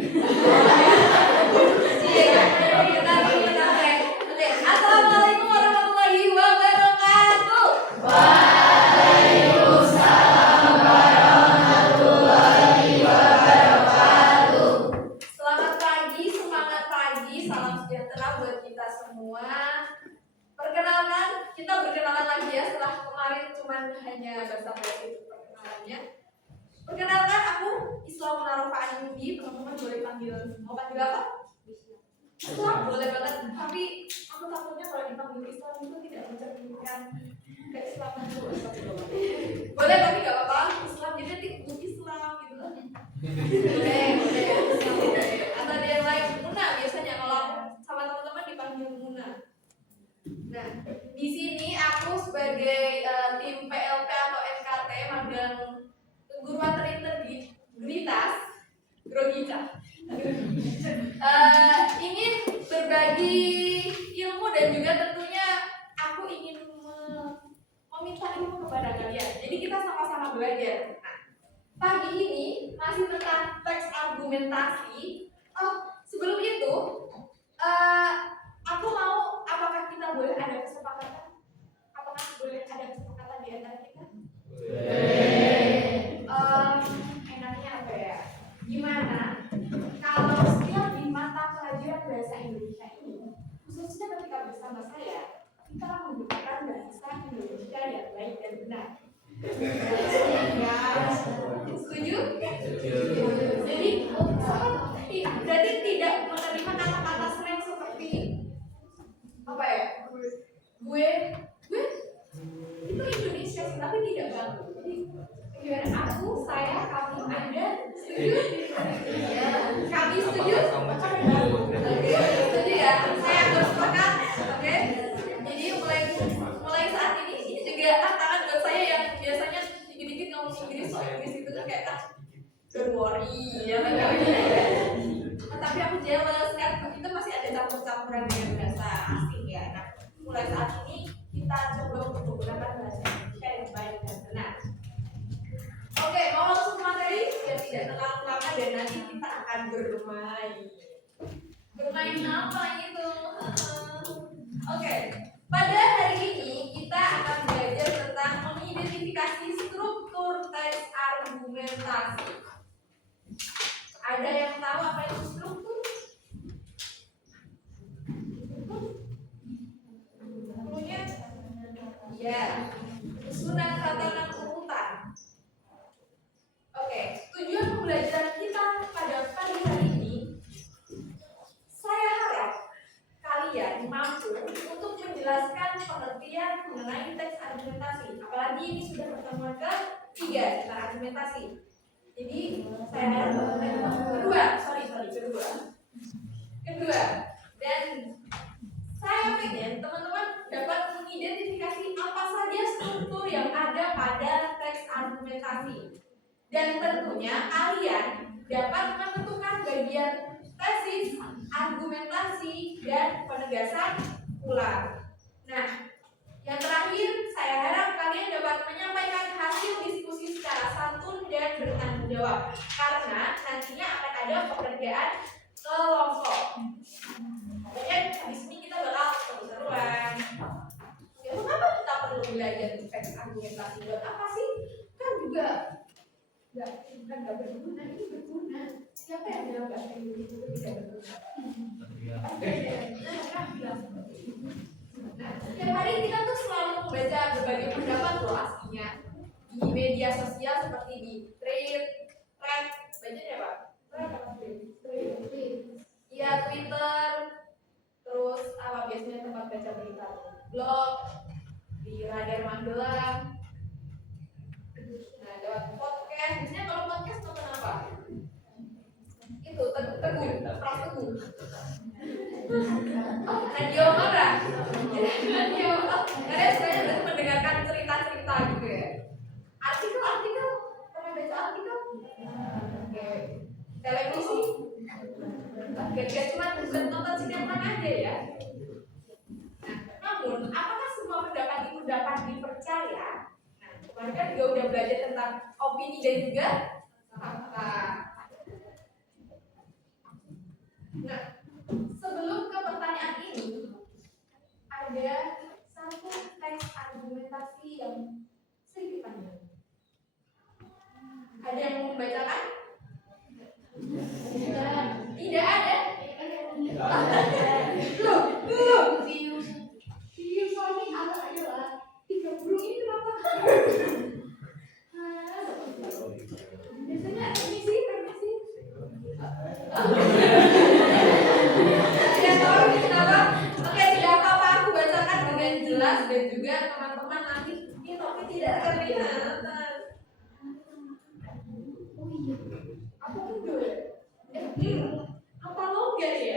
Assalamualaikum warahmatullahi wabarakatuh. Waalaikumsalam warahmatullahi wabarakatuh. Selamat pagi, semangat pagi, salam sejahtera buat kita semua. Perkenalkan, kita berkenalan lagi ya setelah kemarin cuman hanya basa-basi itu perkenalannya. Perkenalkan, aku Islam Narofa Anindi, teman-teman boleh mau panggil apa? Islam, boleh banget. Tapi aku takutnya kalau dipanggil Islam itu tidak mencerminkan keislaman itu. Boleh tapi nggak apa-apa. Islam jadi nanti Islam gitu. Boleh. Atau ada yang lain, Muna biasanya kalau aku sama teman-teman dipanggil Muna. Nah, di sini aku sebagai tim PLP atau MKT magang keguruan terintegritas Grogika. Ingin berbagi ilmu dan juga tentunya aku ingin meminta ilmu kepada kalian. Jadi kita sama-sama belajar. Nah, pagi ini masih tentang teks argumentasi. Sebelum itu, aku mau, apakah kita boleh ada kesepakatan? Apakah boleh ada kesepakatan di antara kita? Enaknya apa ya? Gimana kalau setiap di mata pelajaran bahasa Indonesia ini, khususnya ketika bersama saya, kita menggunakan bahasa Indonesia yang baik dan benar. Setuju? Jadi berarti tidak menerima kata-kata slang seperti apa ya? Gue itu Indonesia sih, tapi tidak banget. Jadi gimana? Aku, saya, kamu, Anda, setuju? Ya, kami setuju? Oke, setuju ya? Saya bersepakat, oke? Jadi mulai saat ini juga tantangan buat saya yang biasanya dikit-dikit ngomong Inggris itu kan kayak don't worry, ya kan? Tapi aku jelas kan, itu masih ada campur-campuran dengan bahasa asing ya. Nah, mulai saat ini kita coba untuk menggunakan bahasa Indonesia yang baik dan benar. Oke, mau langsung ke materi biar tidak terlalu lama dan nanti kita akan bermain. Bermain apa itu? Oke, pada hari ini kita akan belajar tentang mengidentifikasi struktur teks argumentasi. Ada yang tahu apa itu struktur? Strukturnya? Ya, susunan tatanan urutan. Oke, tujuan pembelajaran kita pada pagi hari ini, saya harap kalian mampu untuk menjelaskan pengertian mengenai teks argumentasi. Apalagi ini sudah pertemuan ketiga tentang argumentasi. Jadi saya harap kedua, dan saya pengen teman-teman dapat mengidentifikasi apa saja struktur yang ada pada teks argumentasi. Dan tentunya kalian dapat menentukan bagian tesis, argumentasi, dan penegasan ulang. Nah, yang terakhir, saya harap kalian dapat menyampaikan hasil diskusi secara santun dan bertanggung jawab, karena nantinya akan ada pekerjaan kelompok. Dan habis ini kita bakal seru-seruan. Ya, mengapa kita perlu belajar teks argumentasi? Buat apa sih? Kan juga nggak berguna, ini berguna. Siapa yang bilang bahasa Indonesia itu tidak berguna? Nah, setiap hari kita tuh selalu membaca berbagai pendapat loh aslinya di media sosial seperti di Thread, baca ya Pak? Iya, Twitter, terus apa biasanya tempat baca berita, blog, di Radar Magelang. Nah, lewat podcast, biasanya kalau podcast nonton apa? Itu Teguh. Oh, radio mana? Radio. Kalian sebenarnya berarti mendengarkan cerita-cerita gitu ya. Artikel, pernah baca artikel? Oke. Televisi? Gak cuma nonton sinetron aja ya. Nah, namun apakah semua pendapat itu dapat dipercaya? Nah, kemarin kan juga udah belajar tentang opini dan juga fakta. Nah, sebelum ke pertanyaan ini, ada satu teks argumentasi yang sedikit panjang. Ada yang mau membacakan? Tidak ada. Loh, soalnya agak aja lah. 3 burung ini kenapa? Biasanya permisi. Tidak tahu ini kenapa? Oke, tidak apa-apa, aku bacakan dengan jelas dan juga teman-teman nanti ini tapi tidak kelihatan. Apa itu ya? Apa logam ya?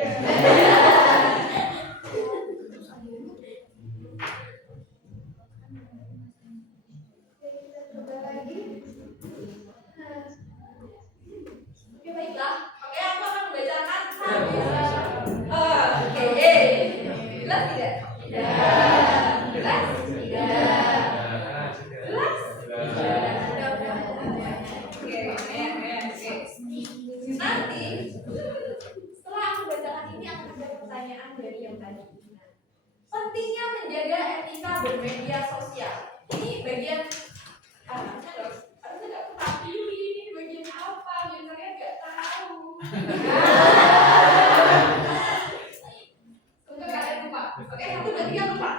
Coba lagi. Oke, baiklah. Oke, aku akan membacakan oke. Jelas tidak? Jelas? Jelas? Oke. Nanti setelah aku bacakan ini akan ada pertanyaan dari yang tadi. Pentingnya menjaga etika bermedia sosial. Ini bagian harusnya nggak ketahui ini bagian apa, biar kalian nggak tahu. Semoga kalian lupa. Oke, 1, 2, 3 lupa.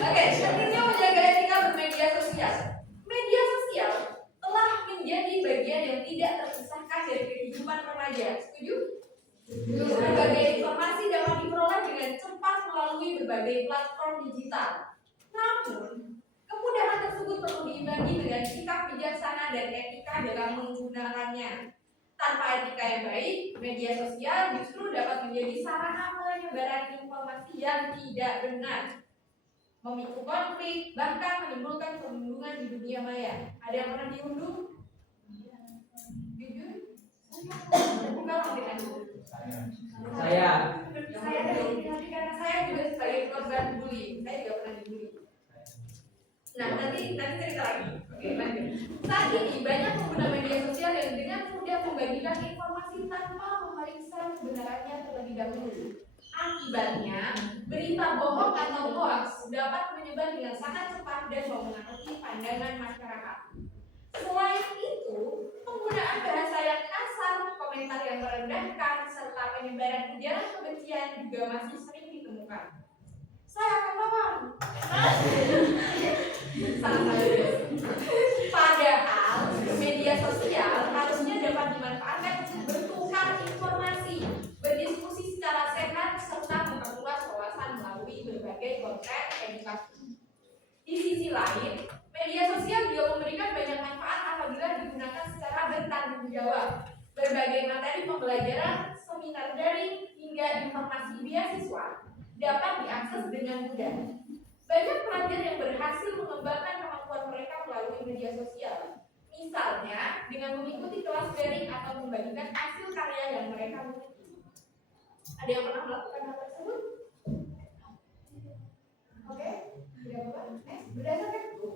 Oke, pentingnya menjaga etika bermedia sosial. Media sosial telah menjadi bagian yang tidak terpisahkan dari kehidupan remaja. Setuju? Berbagai informasi dapat diperoleh dengan cepat melalui berbagai platform digital. Namun, kemudahan tersebut perlu diimbangi dengan sikap bijaksana dan etika dalam menggunakannya. Tanpa etika yang baik, media sosial justru dapat menjadi sarana penyebaran informasi yang tidak benar, memicu konflik, bahkan menimbulkan perundungan di dunia maya. Ada yang pernah diunduh? Jujur? Bukan dengan Saya dari karena saya juga sebagai korban bully, saya juga pernah dibully. Nah, nanti cerita lagi. Oke, lanjut. Saat ini banyak pengguna media sosial yang dengan mudah membagikan informasi tanpa memeriksa kebenarannya terlebih dahulu. Akibatnya, berita bohong atau hoax dapat menyebar dengan sangat cepat dan mempengaruhi pandangan masyarakat. Selain itu, penggunaan bahasa yang kasar, komentar yang merendahkan, serta penyebaran ujaran kebencian juga masih sering ditemukan. Saya akan lawan. Padahal media sosial harusnya dapat dimanfaatkan untuk bertukar informasi, berdiskusi secara sehat, serta memperluas wawasan melalui berbagai konten edukasi. Di sisi lain, media sosial juga memberikan banyak manfaat apabila digunakan secara bertanggung jawab. Berbagai materi pembelajaran, seminar daring, hingga informasi beasiswa dapat diakses dengan mudah. Banyak pelajar yang berhasil mengembangkan kemampuan mereka melalui media sosial. Misalnya, dengan mengikuti kelas daring atau membagikan hasil karya yang mereka miliki. Ada yang pernah melakukan hal tersebut? Oke, tidak apa-apa. Berdasarkan itu,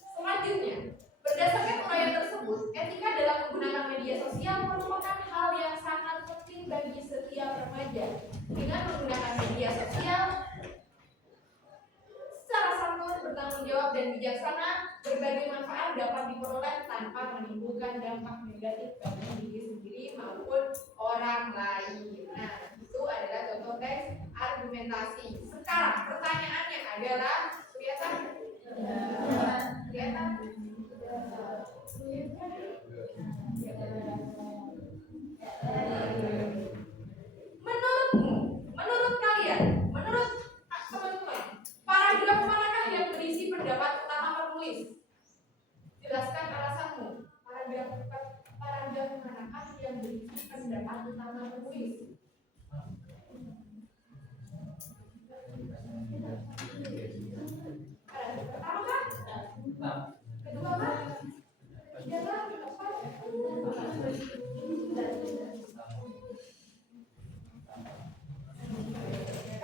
selanjutnya, berdasarkan uraian tersebut, etika dalam menggunakan media sosial merupakan hal yang sangat penting bagi setiap remaja. Dengan menggunakan media sosial secara santun, bertanggung jawab dan bijaksana, berbagai manfaat dapat diperoleh tanpa menimbulkan dampak negatif bagi diri sendiri maupun orang lain. Nah, itu adalah contoh teks argumentasi. Sekarang pertanyaannya adalah kelihatan? Kelihatan? Menurut kalian, menurut teman-teman, paragraf manakah yang berisi pendapat utama penulis? Jelaskan alasanmu. Paragraf manakah yang berisi pendapat utama penulis? Pertama kah? Kedua kah? Ketiga kah? Keempat?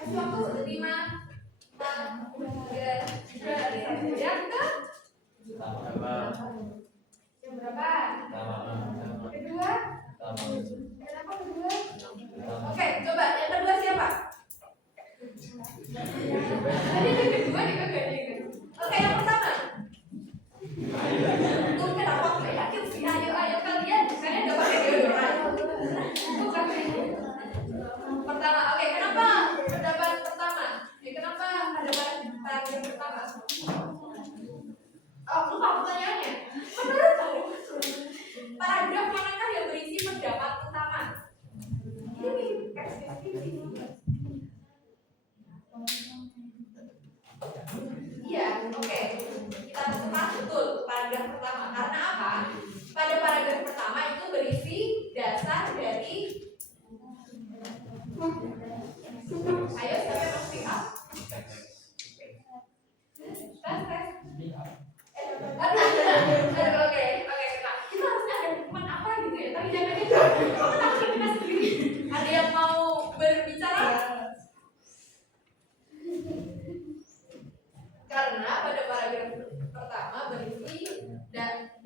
Kasih waktu 5, 4, 3, 2, 1. Yang berapa?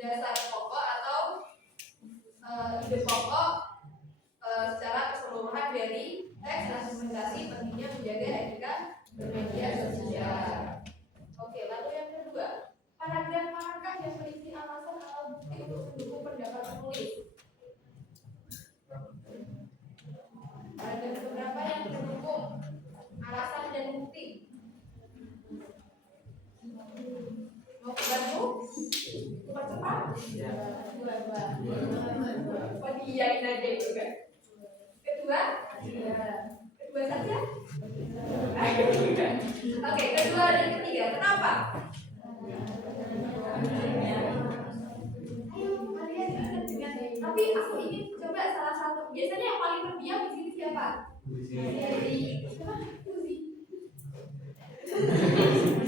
dasar pokok atau ide pokok secara keseluruhan dari teks argumentasi pentingnya menjaga etika bermedia sosial. Oke, lalu yang kedua, paragraf yang berisi alasan atau bukti untuk mendukung pendapat penulis. Paragraf beberapa yang mendukung alasan dan bukti. Mau bantu? Cepat-cepat. Oh, diiyain aja itu kan. Kedua saja. Oke, kedua dan ketiga. Kenapa? Ayo kalian ingat dengan. Tapi aku ingin coba salah satu. Biasanya yang paling terdiam di sini siapa? Uzi.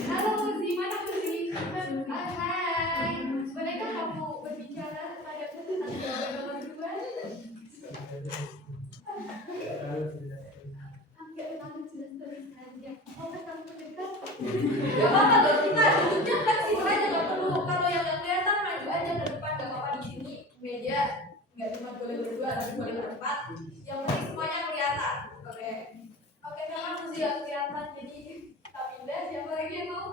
Halo Uzi, mana Uzi? Hai. Bolehkah kamu berbicara padaku tentang jawaban nomor 2? Aku sudah terus saja. Oh, kamu mendekat. Gak apa-apa loh, kita duduknya kan situ aja, gak perlu. Kalau yang gak kelihatan maju aja ke depan, gak apa-apa di sini. Meja gak cuma boleh berdua, tapi boleh berempat. Yang penting semuanya kelihatan. Oke, karena Uzi gak kelihatan, jadi kita pindah. Siapa lagi yang mau?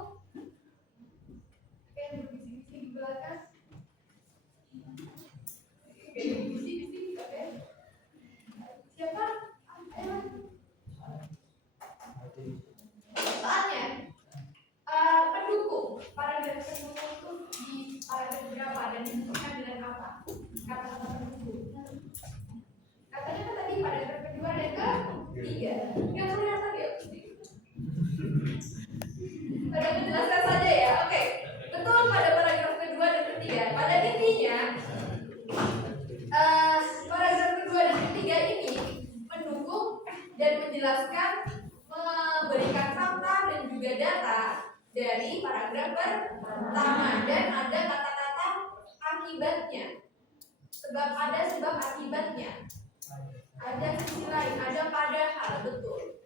Oke, berbisik-bisik di belakang. Oke, berbisik-bisik, oke. Siapa? Ayo. Soalnya pendukung paragraf pendukung itu di paragraf berapa dan disebutkan dengan apa? Kata-kata pendukung. Katanya kan tadi paragraf kedua dan ketiga. Yang kelihatan ya? Pada menjelaskan saja ya. Oke, betul pada paragraf kedua dan ketiga. Pada intinya paragraf kedua dan ketiga ini mendukung dan menjelaskan, memberikan fakta dan juga data dari paragraf pertama dan ada kata-kata akibatnya. Ada sebab akibatnya. Ada sisi lain, ada padahal, betul.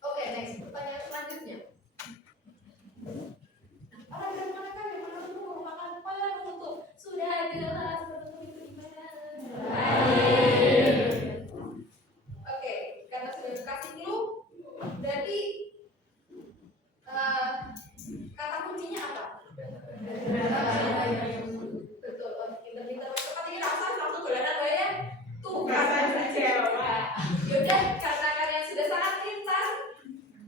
Oke, next, pertanyaan selanjutnya. Paragraf manakah yang menurutmu merupakan penutup? Sudah jelas penutup itu gimana? Oke, karena sudah dikasih clue, berarti kata kuncinya apa? Betul, pinter-pinter. Seperti langsung dolanan gue ya. Tuh, kata saja. Yaudah, karena kalian sudah sangat pintar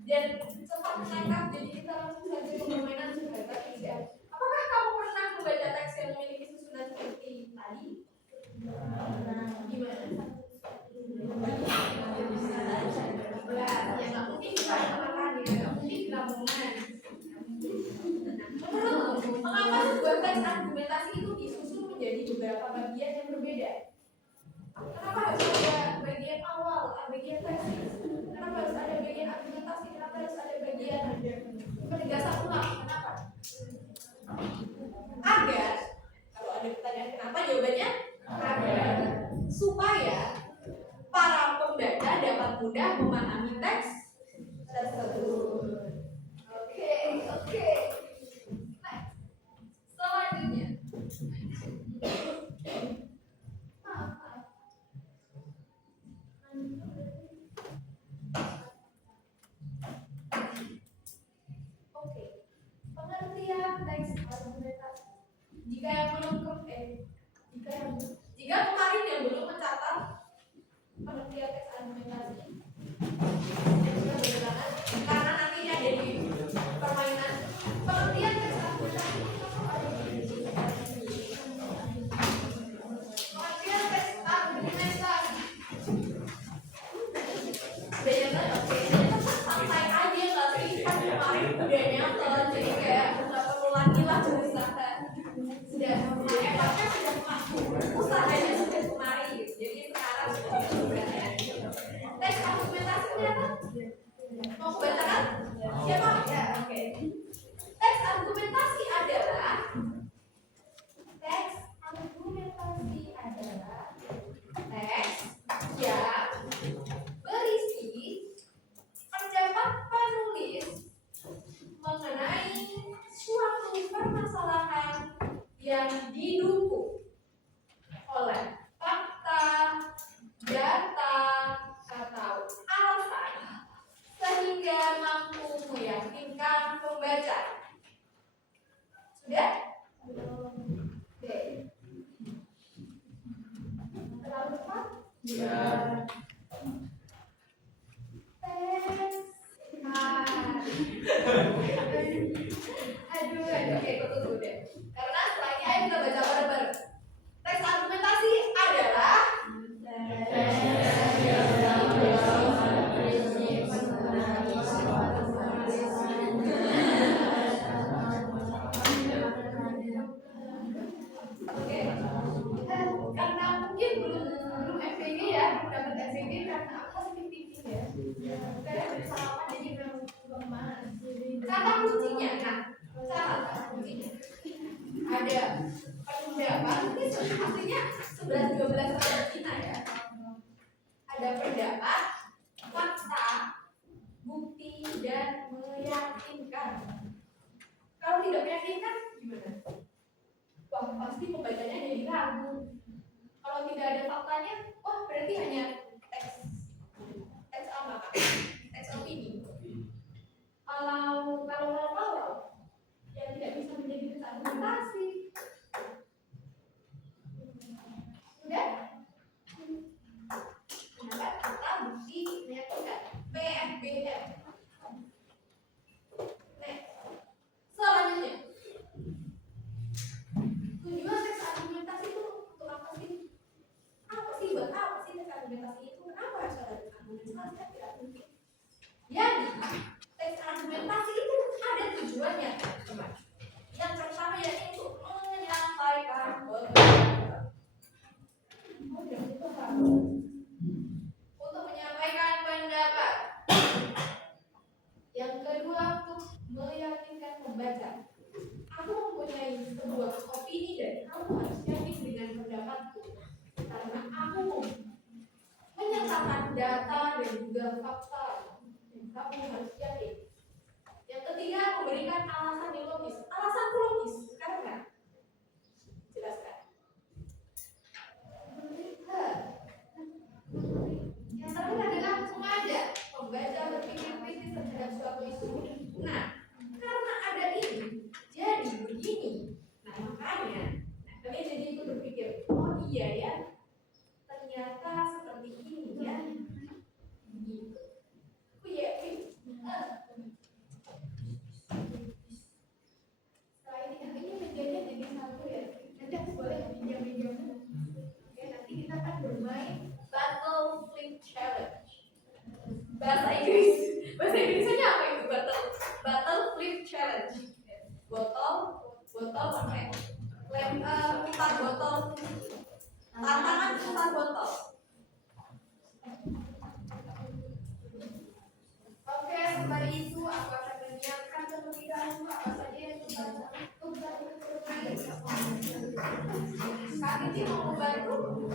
dan cepat menangkap, jadi kita langsung saja ke permainan subhata 3. Apakah kamu pernah membaca teks yang memiliki susunan seperti tadi? Gimana? Ya nggak mungkin kita makan ya, nggak mungkin gabungan. Menurutmu, mengapa sebuah teks argumentasi itu disusun menjadi beberapa bagian yang berbeda? Kenapa harus ada bagian awal, bagian tesis? Kenapa harus ada bagian argumentasi? Kenapa harus ada bagian penegasan ulang? Kenapa? Agar, kalau ada pertanyaan kenapa, jawabannya agar supaya para pembaca dapat mudah memahami teks tersebut. Oke. Next. Selanjutnya. Oke. Pengertian teks argumentasi. Jika kemarin yang belum mencatat pengertian teks argumentasi, karena nantinya ada di permainan pengertian teks argumentasi. Pengertian teks argumentasi. Udah nyata, oke. Santai aja nggak sih? Kan kemarin udah nyata, jadi kayak nggak perlu lagi lah berusaha. Sudah, effortnya sudah masuk. yang didukung oleh fakta, data, atau alasan sehingga mampu meyakinkan pembaca. Sudah? Oke. Terlalu cepat? Ya. Aduh, oke, ikut dulu deh. Karena setelahnya ayo kita baca bareng-bareng. Teks argumentasi adalah oke. Karena mungkin belum FPG ya, belum dapat FPG karena aku masih thinking ya. Karena bersalaman jadi belum mana. Kata kuncinya, kata kuncinya ada pendapat. Ini artinya 11-12 orang Cina ya. Ada pendapat, fakta, bukti, dan meyakinkan. Kalau tidak meyakinkan gimana? Wah, pasti pembacanya jadi ragu. Kalau tidak ada faktanya, wah berarti hanya teks apa Kak? Teks opini. Kalau yang tidak bisa menjadi teks argumentasi. Sudah? Pendapat, fakta, bukti, meyakinkan. PFBM. Next. Selanjutnya. Tujuan teks argumentasi itu untuk apa sih? Buat apa sih teks argumentasi itu? Kenapa harus ada teks argumentasi? Kan tidak mungkin. Jadi, teks argumentasi itu ada tujuannya, teman. Yang pertama yaitu untuk menyampaikan pendapat. Untuk menyampaikan pendapat. Yang kedua untuk meyakinkan pembaca. Aku mempunyai sebuah opini dan kamu harus yakin dengan pendapatku karena aku menyatakan data dan juga fakta dan kamu harus yakin. Yang ketiga memberikan alasan yang logis. Alasanku logis karena jelaskan. Yang terakhir adalah mengajak pembaca berpikir kritis terhadap suatu isu. Nah, karena ada ini jadi begini. Nah makanya kalian jadi ikut berpikir, oh iya ya, ternyata seperti ini ya. Gitu. Aku yakin. Setelah ini mejanya jadi satu ya. Nanti aku boleh pinjam mejanya. Oke, nanti kita akan bermain Battle Flip Challenge. Bahasa Inggrisnya apa itu Battle Flip Challenge? Botol pakai empat botol, tantangan 4 botol. Oke, sembari itu aku akan menyiapkan terlebih dahulu apa saja yang kita bermain. Kak Titi mau membantu?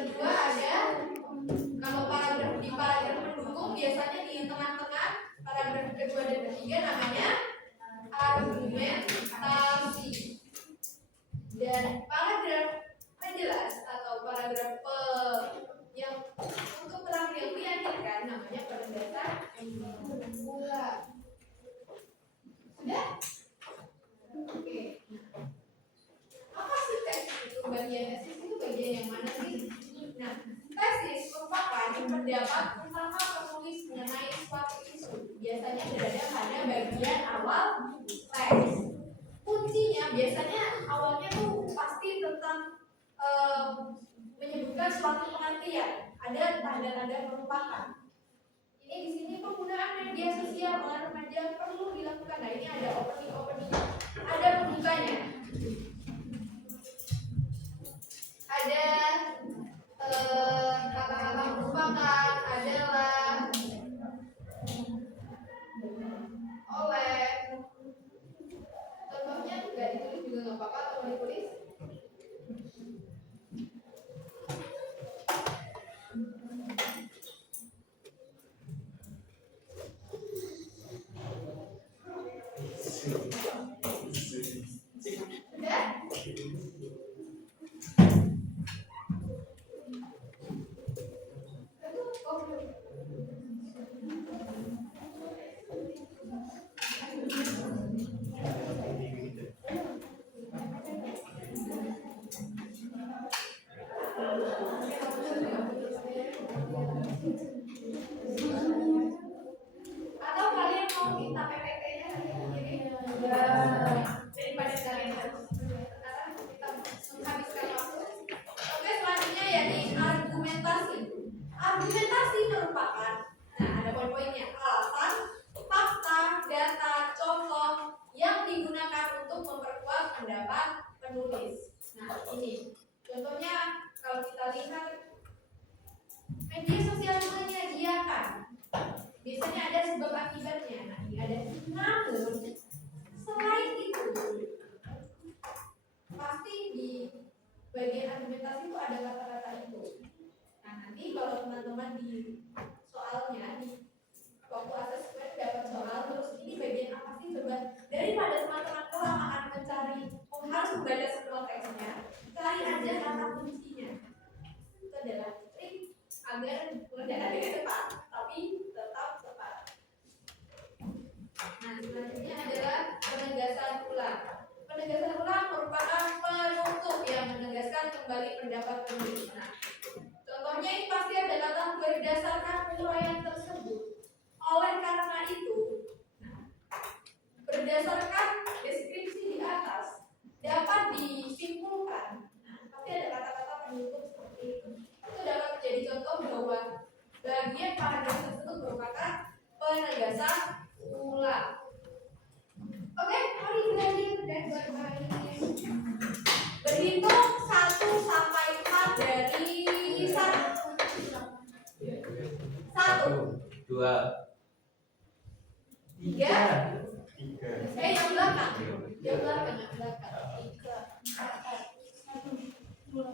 Kedua ada bagian tesis itu bagian yang mana sih? Nah, tesis merupakan pendapat utama penulis mengenai suatu isu. Biasanya berada pada bagian awal teks. Kuncinya biasanya awalnya tuh pasti tentang menyebutkan suatu pengertian. Ada tanda-tanda merupakan. Ini di sini penggunaan media sosial oleh remaja perlu dilakukan. Nah, ini ada opening, ada pembukanya. Ada kata-kata merupakan adalah oleh. Contohnya nggak ditulis juga nggak apa-apa atau ditulis. Atau kalian mau minta PPT-nya daripada kalian harus kita menghabiskan waktu. Oke, selanjutnya yakni argumentasi. Argumentasi merupakan, nah ada poin-poinnya, alasan, fakta, data, contoh yang digunakan untuk memperkuat pendapat penulis. Nah ini contohnya kalau kita lihat media sosial menyajikan. Biasanya ada sebab akibatnya. Nah, ini ada. Namun, selain itu, pasti di bagian argumentasi itu ada kata-kata itu. Nah, nanti kalau teman-teman di soalnya di waktu asesmen dapat soal terus ini bagian apa sih coba, daripada teman-teman kelamaan mencari, harus membaca semua teksnya, cari aja kata kuncinya. Itu adalah trik agar mengerjakan dengan cepat, tapi tetap tepat. Nah, selanjutnya adalah penegasan ulang. Penegasan ulang merupakan penutup yang menegaskan kembali pendapat penulis. Nah, contohnya ini pasti ada kata berdasarkan uraian tersebut. Oleh karena itu, nah, berdasarkan deskripsi di atas dapat disimpulkan. Nah, pasti ada kata-kata penutup seperti itu. Itu dapat menjadi contoh bahwa bagian paragraf tersebut merupakan penegasan ulang. Oke, mari belajar dan bermain. Berhitung 1 sampai 4 dari 1. 1, 2, 3. 3. Yang belakang. Yang belakang, yang belakang. 3, 4, 1, 2,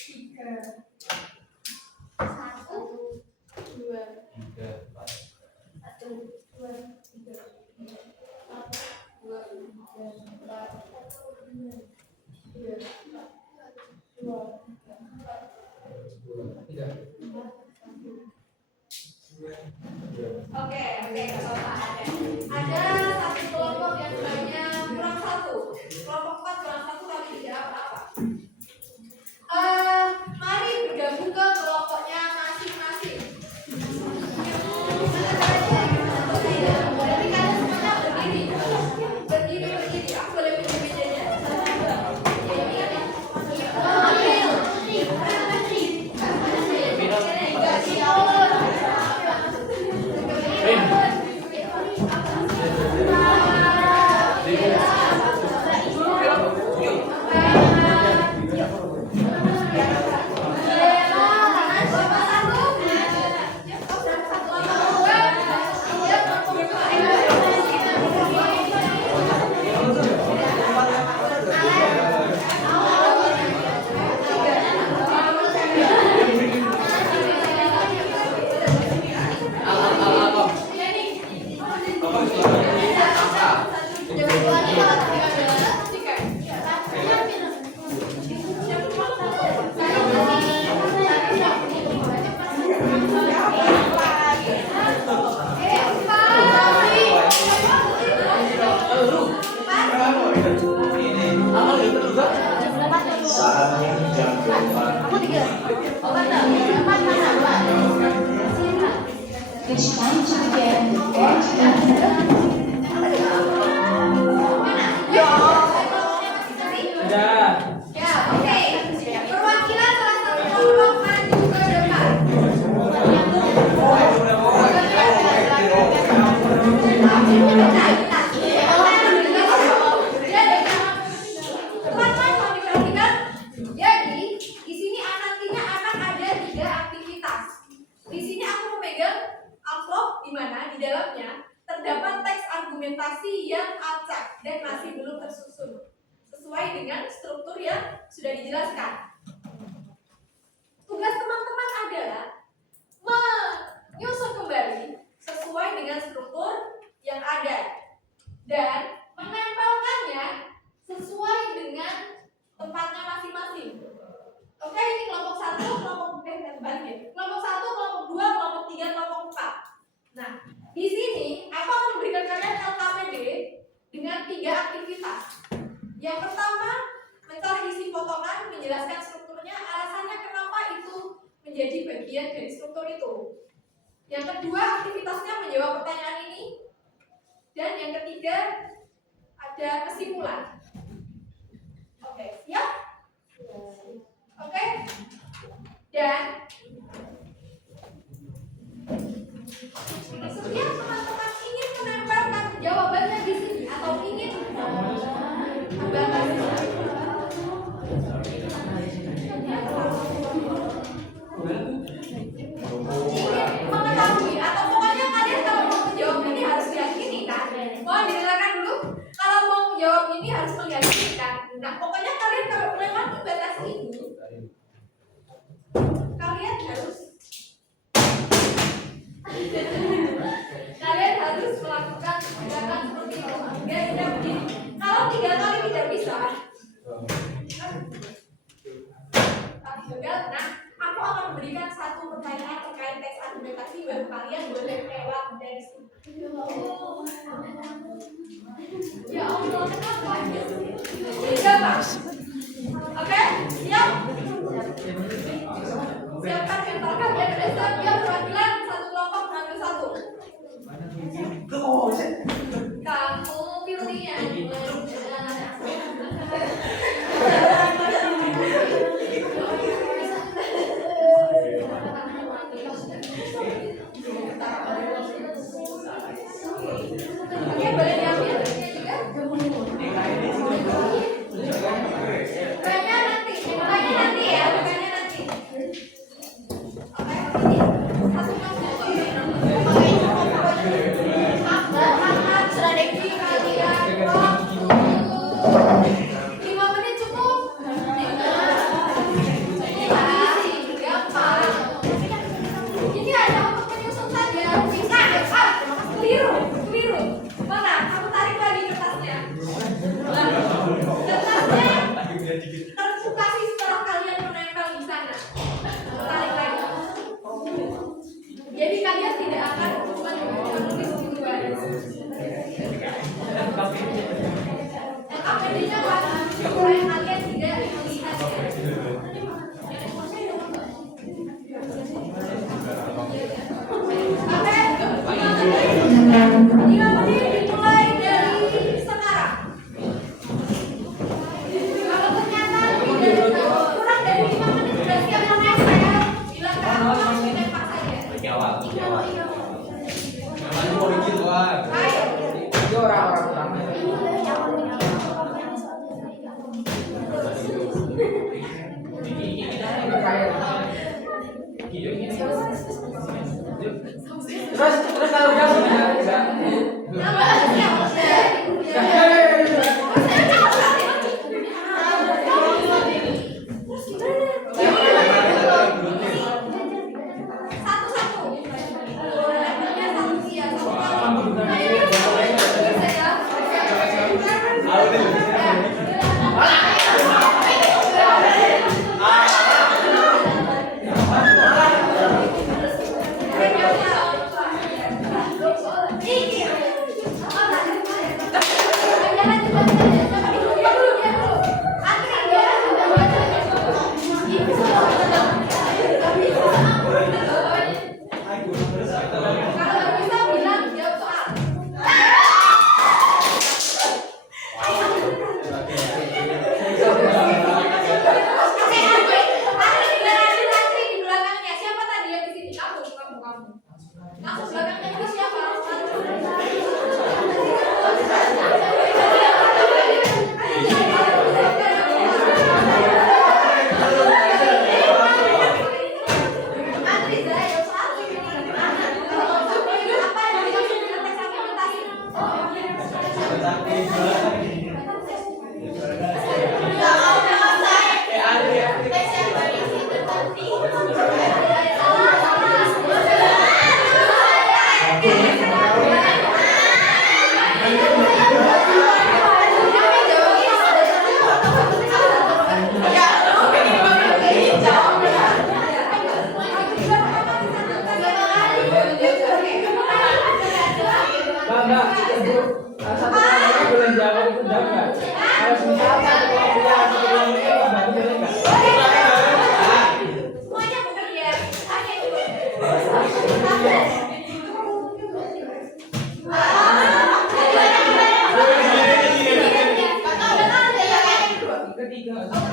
3. 1, 2, 3, 4. 1, 2, 3, 4, 2, 3, 4, 2, 3. Oke, nggak apa-apa. Ada satu kelompok yang banyak kurang 1, kelompok 4 kurang It's time to begin the fourth method. Ada. Ya, oke. Perwakilan salah satu kelompok maju ke depan. Teman-teman mau diperhatikan. Jadi, di sini nantinya akan ada 3 aktivitas. Di sini aku memegang amplop di mana di dalamnya terdapat teks argumentasi yang acak dan masih belum tersusun sesuai dengan struktur yang sudah dijelaskan. Tugas teman-teman adalah menyusun kembali sesuai dengan struktur yang ada dan menempelkannya sesuai dengan tempatnya masing-masing. Oke, ini kelompok 1, kelompok kelompok 1, kelompok 2, kelompok 3, kelompok 4. Nah, di sini aku akan memberikan kalian LKPD dengan 3 aktivitas. Yang pertama, mencari isi potongan, menjelaskan strukturnya, alasannya kenapa itu menjadi bagian dari struktur itu. Yang kedua, aktivitasnya menjawab pertanyaan ini. Dan yang ketiga, ada kesimpulan. Oke, siap? Oke? Dan setiap teman-teman ingin menempelkan jawabannya di sini atau ingin membatasi mengetahui atau pokoknya kalian kalau mau menjawab ini harus diyakini kan? Mohon didengarkan dulu. Kalau mau menjawab ini harus meyakini kan? Nah, pokoknya kalian kalau melewati batas ini kalian harus melakukan tindakan seperti itu. Ya, tidak begini. Kalau 3 kali tidak bisa, gagal. Nah, aku akan memberikan 1 pertanyaan terkait teks argumentasi baru kalian boleh lewat dari sini. Ya Allah, kenapa? Ini gampang. Oke, siap? Siapkan mental kalian. Siap perwakilan 1 kelompok mengambil 1. Kamu pilih yang oke, boleh diambil juga. Bukannya nanti ya, bukannya nanti. Oke, ini 1 kelompok. Strategi kalian waktu 5 menit cukup. Gampang. Ini hanya untuk menyusun saja. Bisa, keliru. Mana? Kamu tarik lagi kertasnya. Kertasnya terbuka sih setelah kalian menempel di sana. Tarik lagi. Jadi kalian tidak akan cuma menulis di luar. LKPD-nya wajib supaya kalian tidak melihatnya. Oke, 5 menit dimulai dari sekarang. Kalau ternyata lebih dari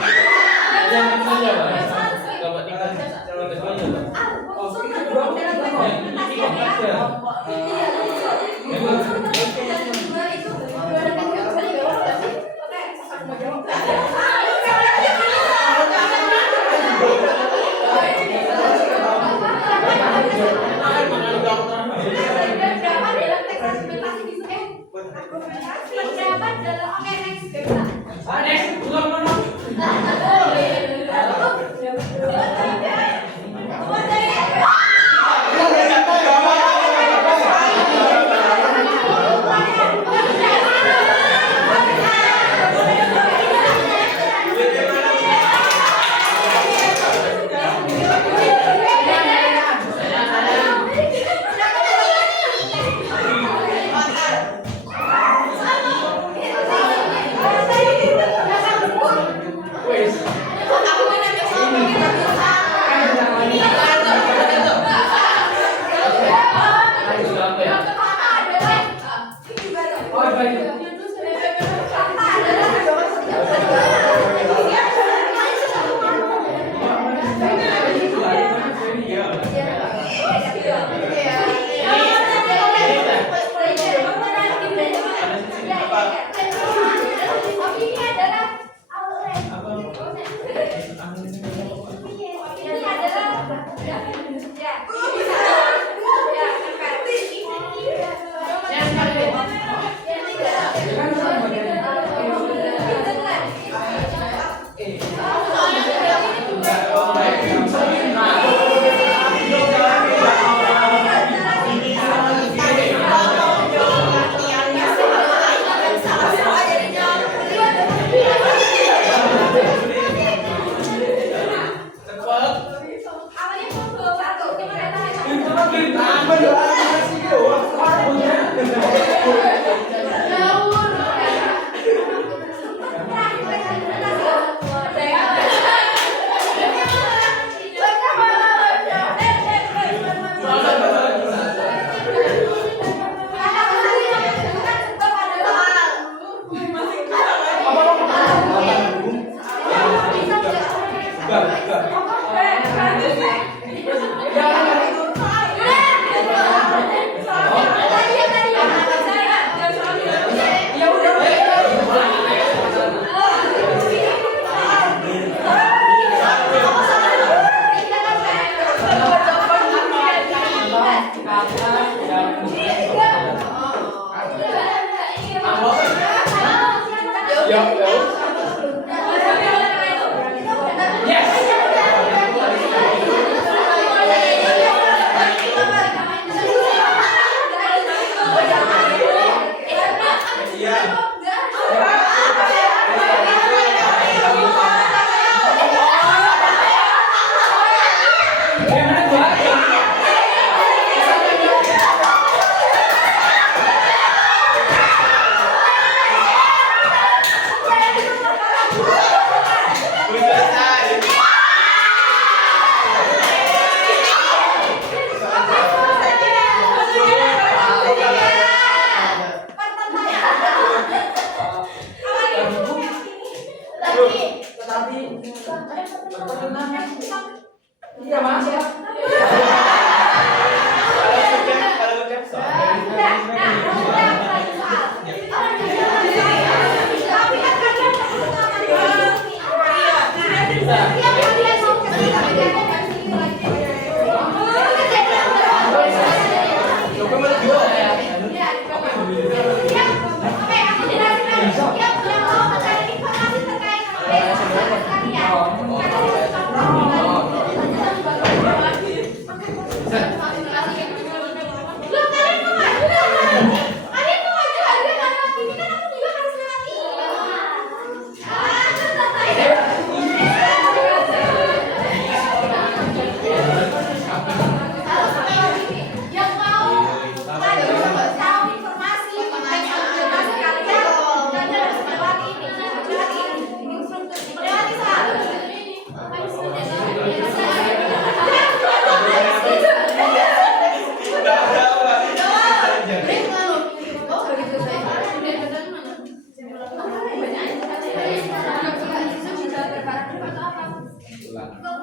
Yang saja, Pak. Dapat tiga calon keduanya, Pak.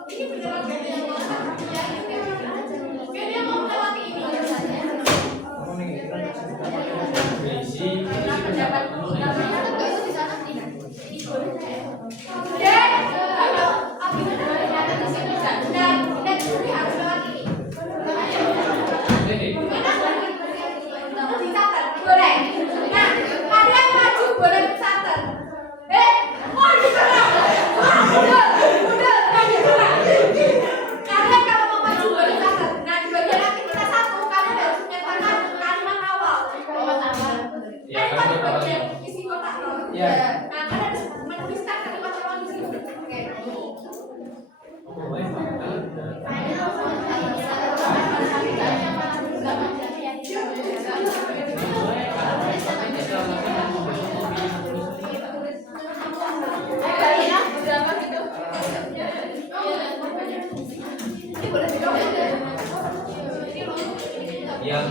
Ini beneran gak ada yang mau ya, oke dia mau melewati ini. yang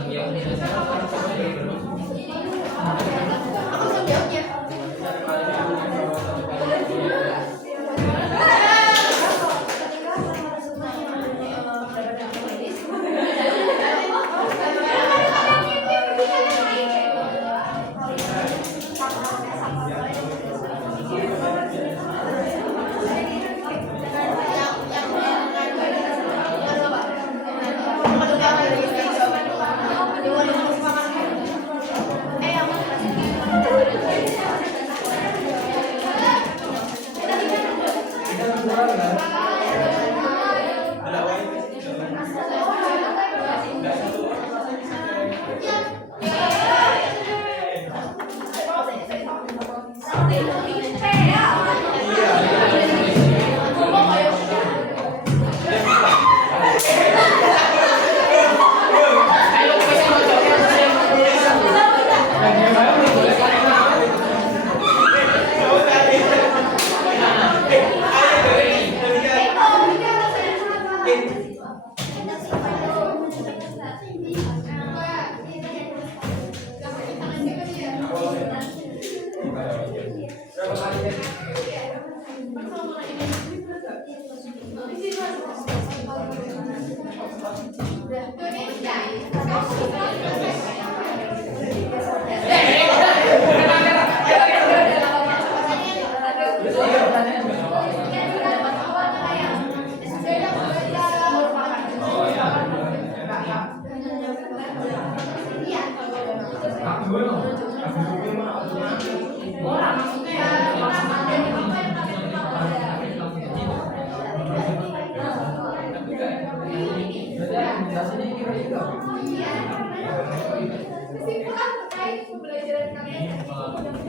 Kesimpulan terkait pembelajaran kalian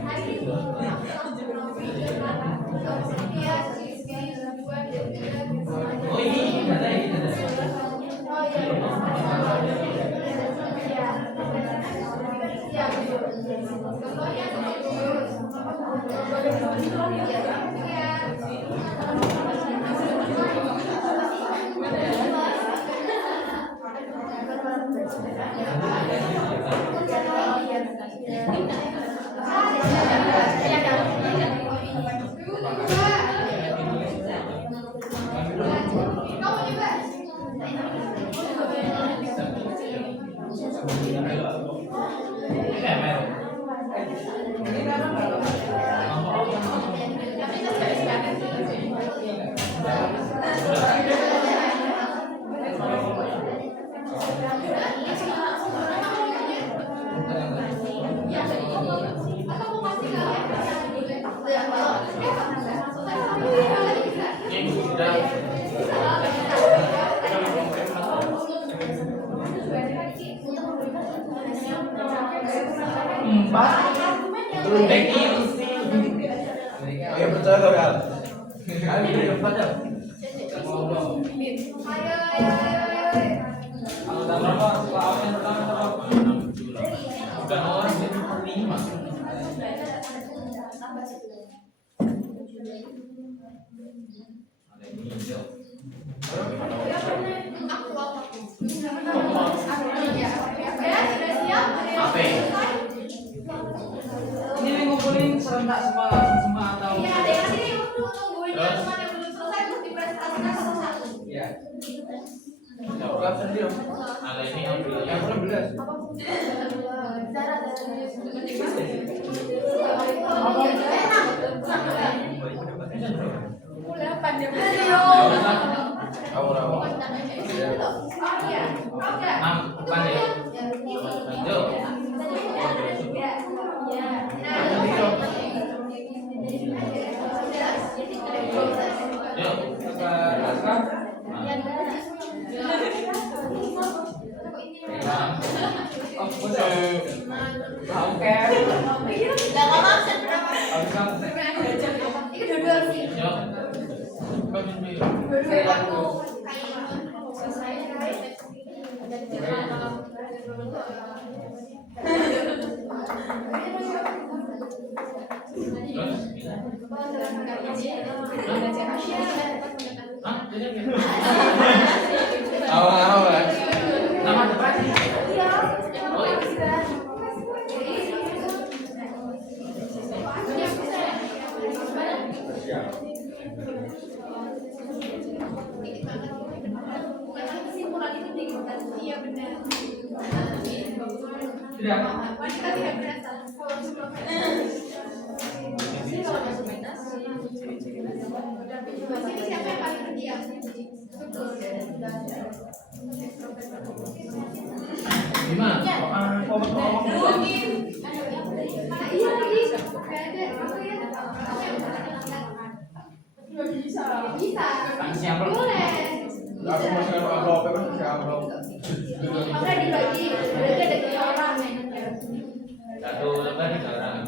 hari ini. oh ini ada ini Ya percaya kau ya. Ini ngumpulin serentak semua atau Iya, ada yang sini tungguin yang teman yang belum selesai terus dipresentasikan satu-satu. Ada ini ambil Yang belum belas. Awal-awal. bukan ya. Yuk. Yuk. Oke. Awal-awal. Nama depan. Aku masih ada amplop, aku masih amplop. Satu lembar di sana.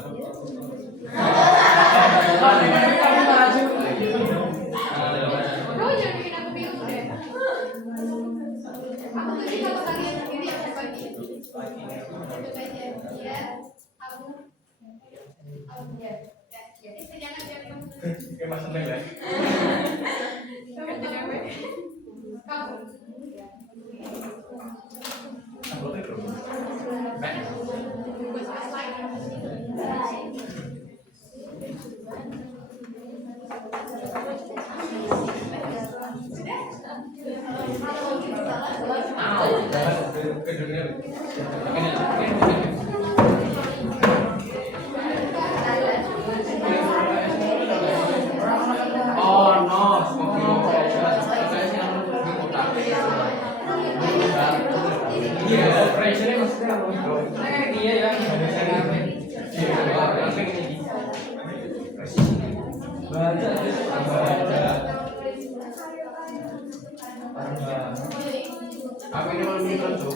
Kayak mas seneng lah. Amplopnya belum. Oh no, iya, pressure maksudnya apa? Iya ya, Apa ini mau mikro tuh?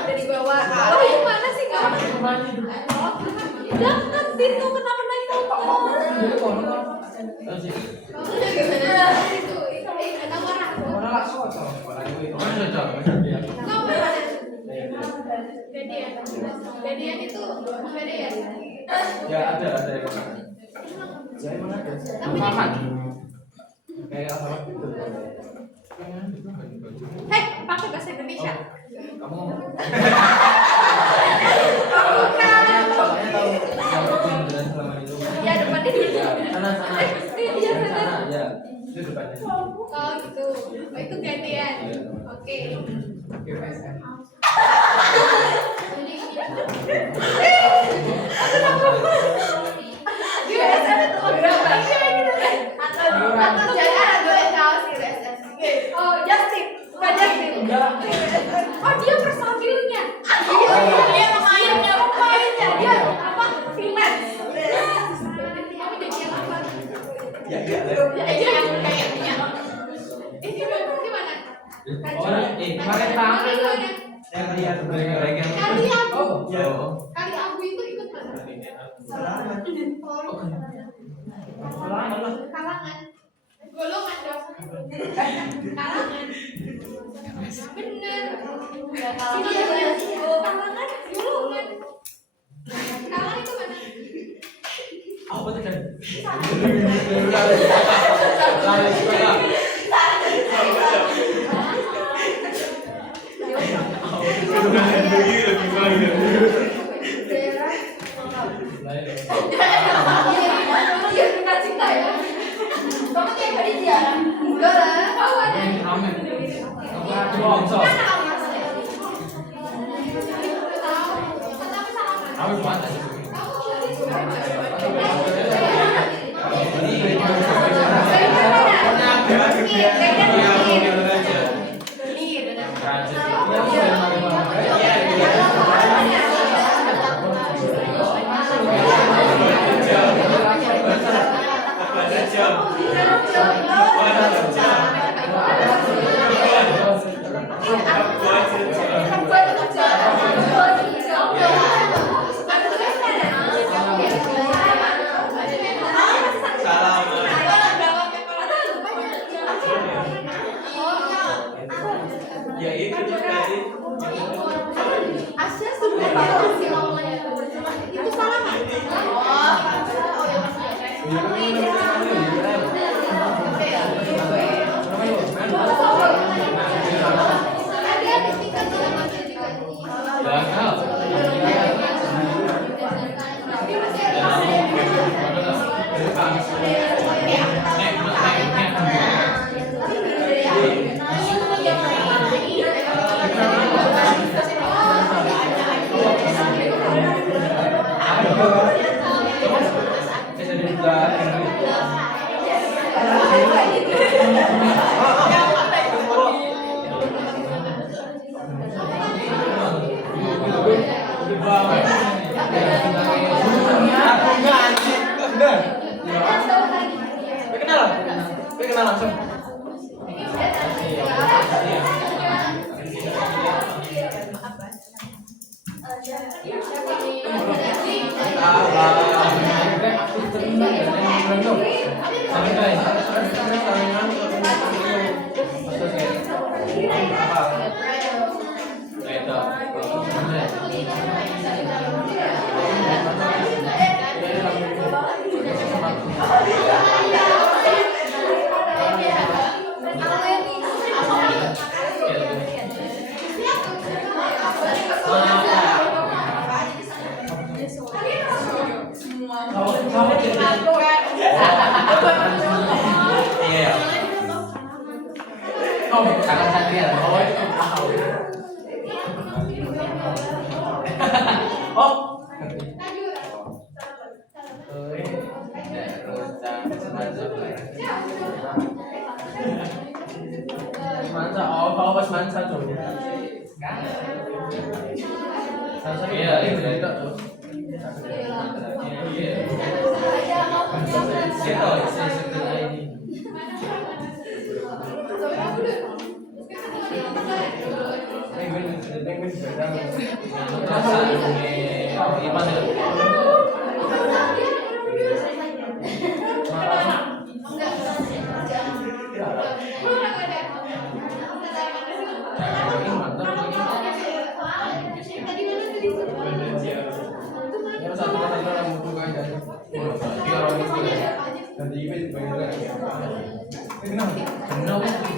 Dari bawah. Oh, yang mana sih kak? Jangan itu kenapa naik motor? Jadian itu beda ya? Ya ada yang mana? Ya emang ada. Makan. Kayak apa gitu. Hei, pakai bahasa Indonesia. Kamu Ya depan ini. sana. Iya sana. Ya. Itu depannya. Oh gitu. Oh itu gantian. Oke. Oke, PSN. GSM itu berapa? Atau jangan ada yang tahu sih GSM. Oh Justin, bukan Justin. Oh dia personilnya. Dia pemainnya, dia apa? Freelance. Kamu jadi yang apa? Ya. Dia yang kayaknya. Gimana? Kemarin tamu yang lihat mereka. Kali Abu. Ya. Kali Abu itu ikut mana? Kalangan. Golongan dong. Kalangan. Bener. Kalangan, golongan. Kalangan itu mana? Apa tuh kan? Iya, suka cinta ya. Kamu tiap hari ziarah? Enggak lah. Kau ada? Amin. Ya itu tadi. Asia sudah tahu sih ngomongnya. Itu salah kan? Kita sana langsung. Oh, kakak Satria. Oh, itu tahu. Oh. Mansa, oh kalau pas mansa tuh. Mansa iya, itu tuh. Iya.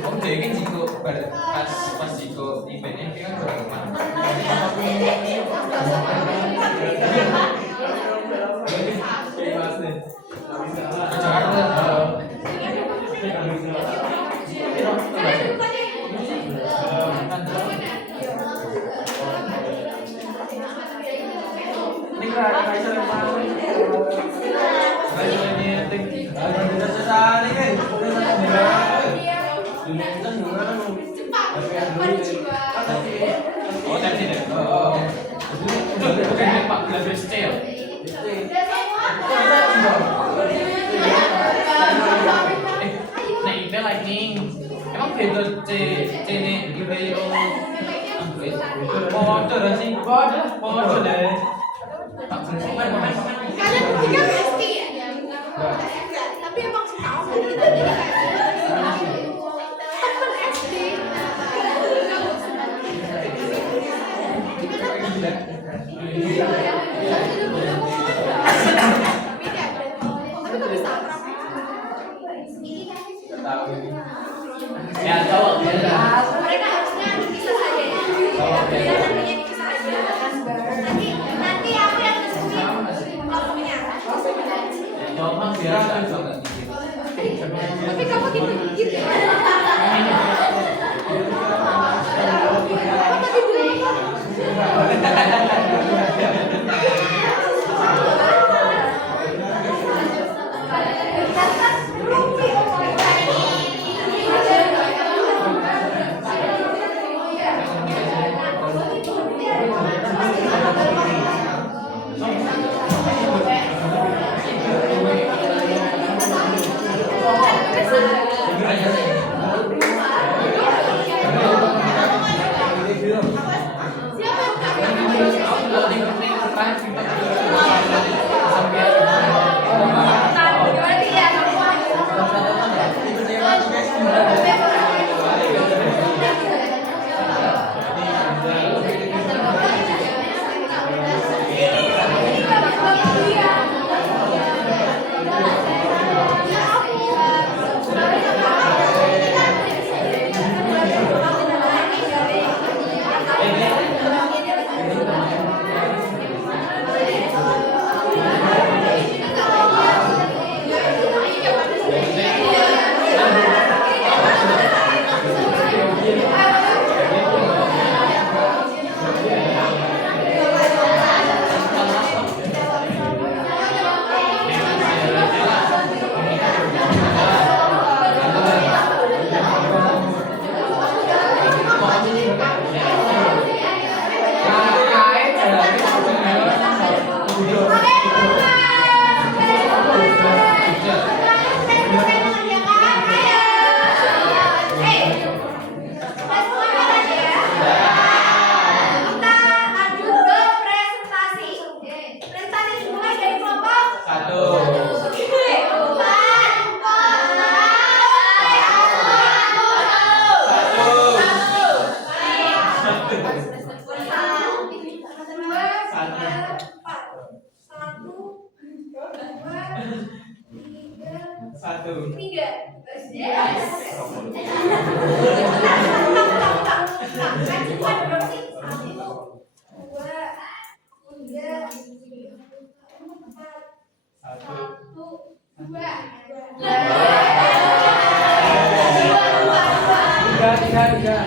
Om Dewi jiko pas jiko eventnya kan kurang oh tadi deh. Oh. Bukan Pak Glaber Steel. Nah, ini lightning. Emang beda C ini gimana oh, ada sih. Oh, ada deh. Kalian bertiga pasti ya? Tapi emang tahu Ya, cowok beda. mereka harusnya bisa saja ya. Beda namanya bisa saja. Nanti aku yang nentuin kelompoknya. Cowok biasa juga. Tapi kamu gitu ya. Kamu tadi bilang Tinggal Satu. 3. Yes. Cepat berapa sih? 1, 2, 3, 4, 1, 2. Tiga.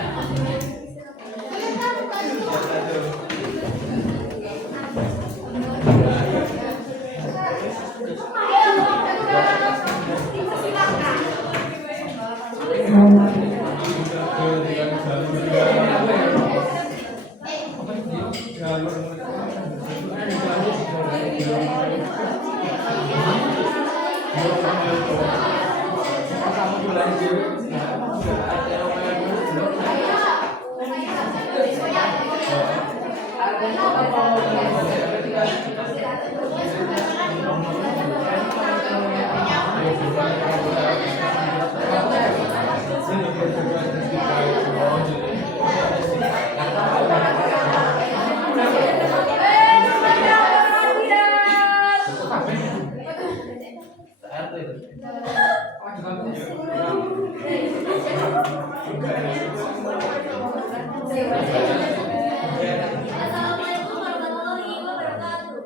Assalamualaikum warahmatullahi wabarakatuh.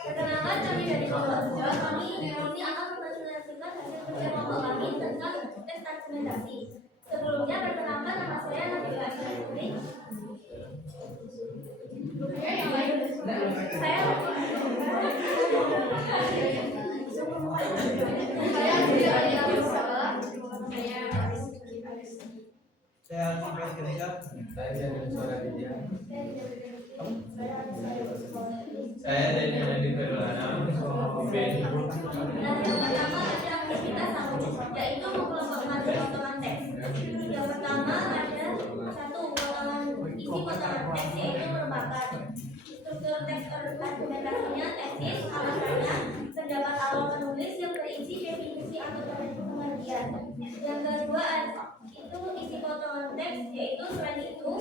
Perkenalkan kami dari Kelompok. Kami ini akan mempresentasikan hasil kerja kelompok kami tentang tes argumentasi. Sebelumnya perkenalkan nama saya Nabila Syarifudin. Saya Tibet Kerja. Saya dari suara dia. Saya dari Nadi Perlana. Ben. Nah, yang pertama ada aktivitas yaitu mengelompokkan potongan teks. Yang pertama ada 1 potongan isi potongan teks yaitu merupakan struktur teks argumentasinya, tesis, alasannya, pendapat awal penulis yang berisi definisi atau pengertian. Yang kedua itu isi potongan teks yaitu selain itu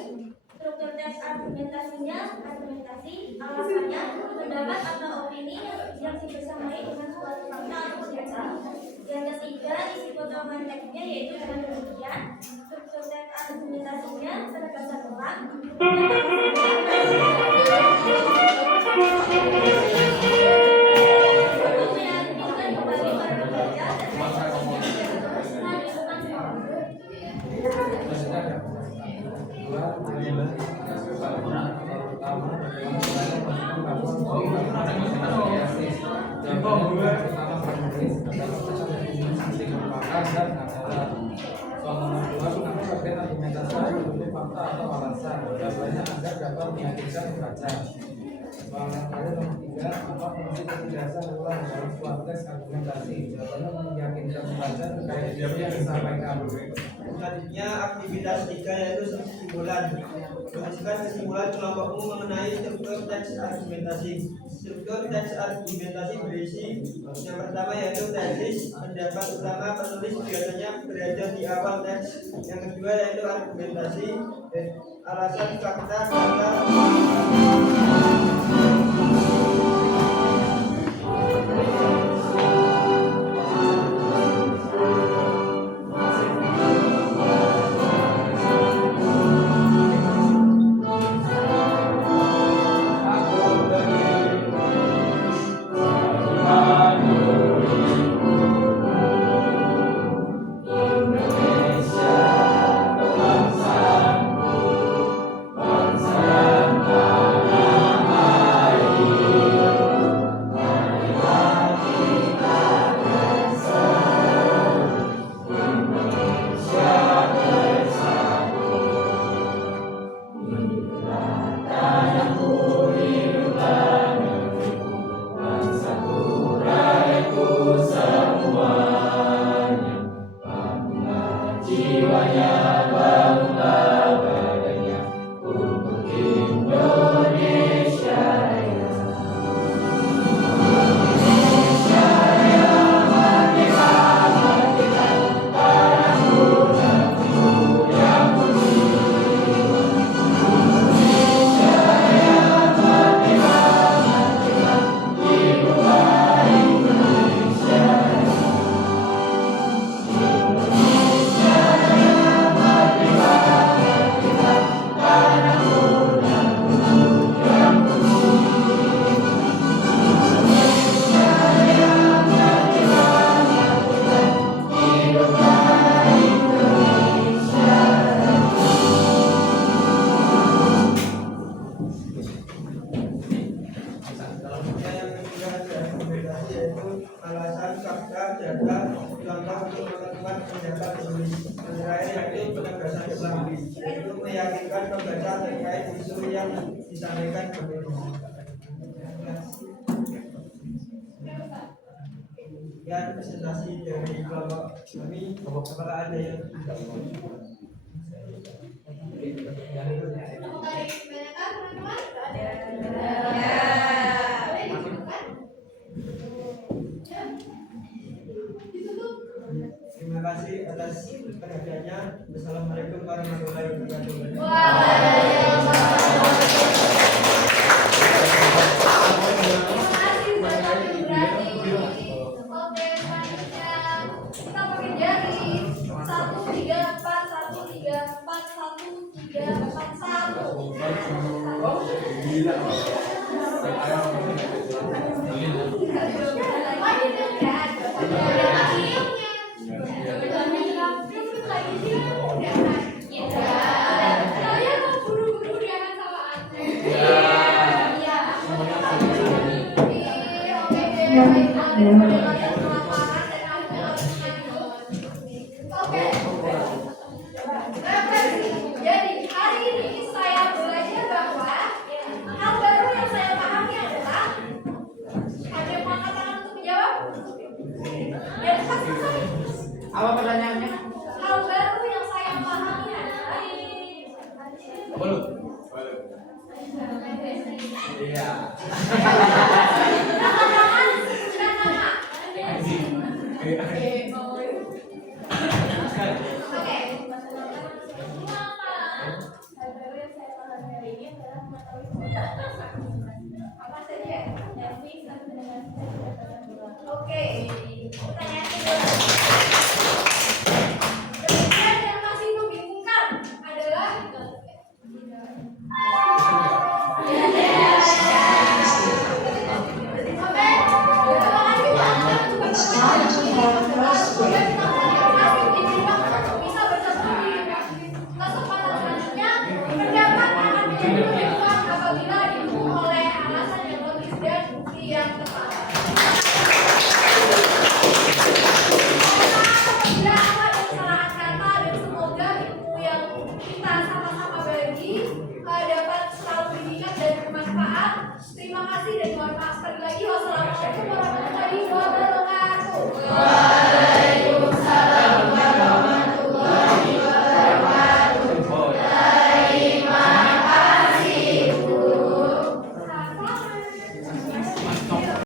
struktur teks argumentasinya, argumentasi, alasannya, pendapat atau opini yang dibersamai dengan suatu fakta atau pernyataan. Yang ketiga isi potongan teksnya yaitu dengan demikian struktur teks argumentasinya penegasan ulang. Untuk meyakinkan kembali para pembaca fakta atau alasan jawabannya agar dapat meyakinkan pembaca. Soal yang ada nomor 3, apa fungsi penjelasan ulang dalam sebuah teks argumentasi? Jawabannya meyakinkan pembaca terkait ide yang disampaikan. Selanjutnya aktivitas 3 yaitu kesimpulan. Menuliskan kesimpulan kelompokmu mengenai struktur teks argumentasi. Struktur teks argumentasi berisi yang pertama yaitu tesis, pendapat utama penulis biasanya berada di awal teks. Yang kedua yaitu argumentasi, alasan, fakta, data. alasan, fakta, data, contoh untuk melakukan pendapat penulis. Yang terakhir yaitu penegasan ulang, yaitu meyakinkan pembaca terkait isu yang disampaikan penulis. Sekian presentasi dari kelompok kami. Apakah ada yang Mau tarik kebanyakan teman-teman? Ada. Boleh ditutup? Ditutup. Terima kasih atas perhatiannya. Wassalamualaikum warahmatullahi wabarakatuh. Waalaikumsalam. Terima kasih sudah kami berani. Oke, selanjutnya kita pakai jari 1, 3, 4, 1, 3, 4, 1, 3, 4, 1. Jadi hari ini saya belajar bahwa hal baru yang saya pahami adalah ada yang mau angkat tangan untuk menjawab? Ya, pasti. Apa pertanyaannya? Hal baru yang saya pahami adalah Belum. Iya. tangan dan nama. Oke. Hal baru yang saya pahami hari ini adalah apa saja? Oke. Pertanyaan kedua. Demikian yang masih membingungkan adalah It's time to have first break. bisa bersatu di kesempatan selanjutnya. Pendapat akan menjadi lebih kuat apabila didukung oleh alasan yang logis dan bukti yang tepat. Apabila ada kesalahan kata dan semoga ilmu yang kita sama-sama bagi dapat selalu diingat dan bermanfaat. Terima kasih dan mohon maaf sekali lagi. Wassalamualaikum warahmatullahi wabarakatuh.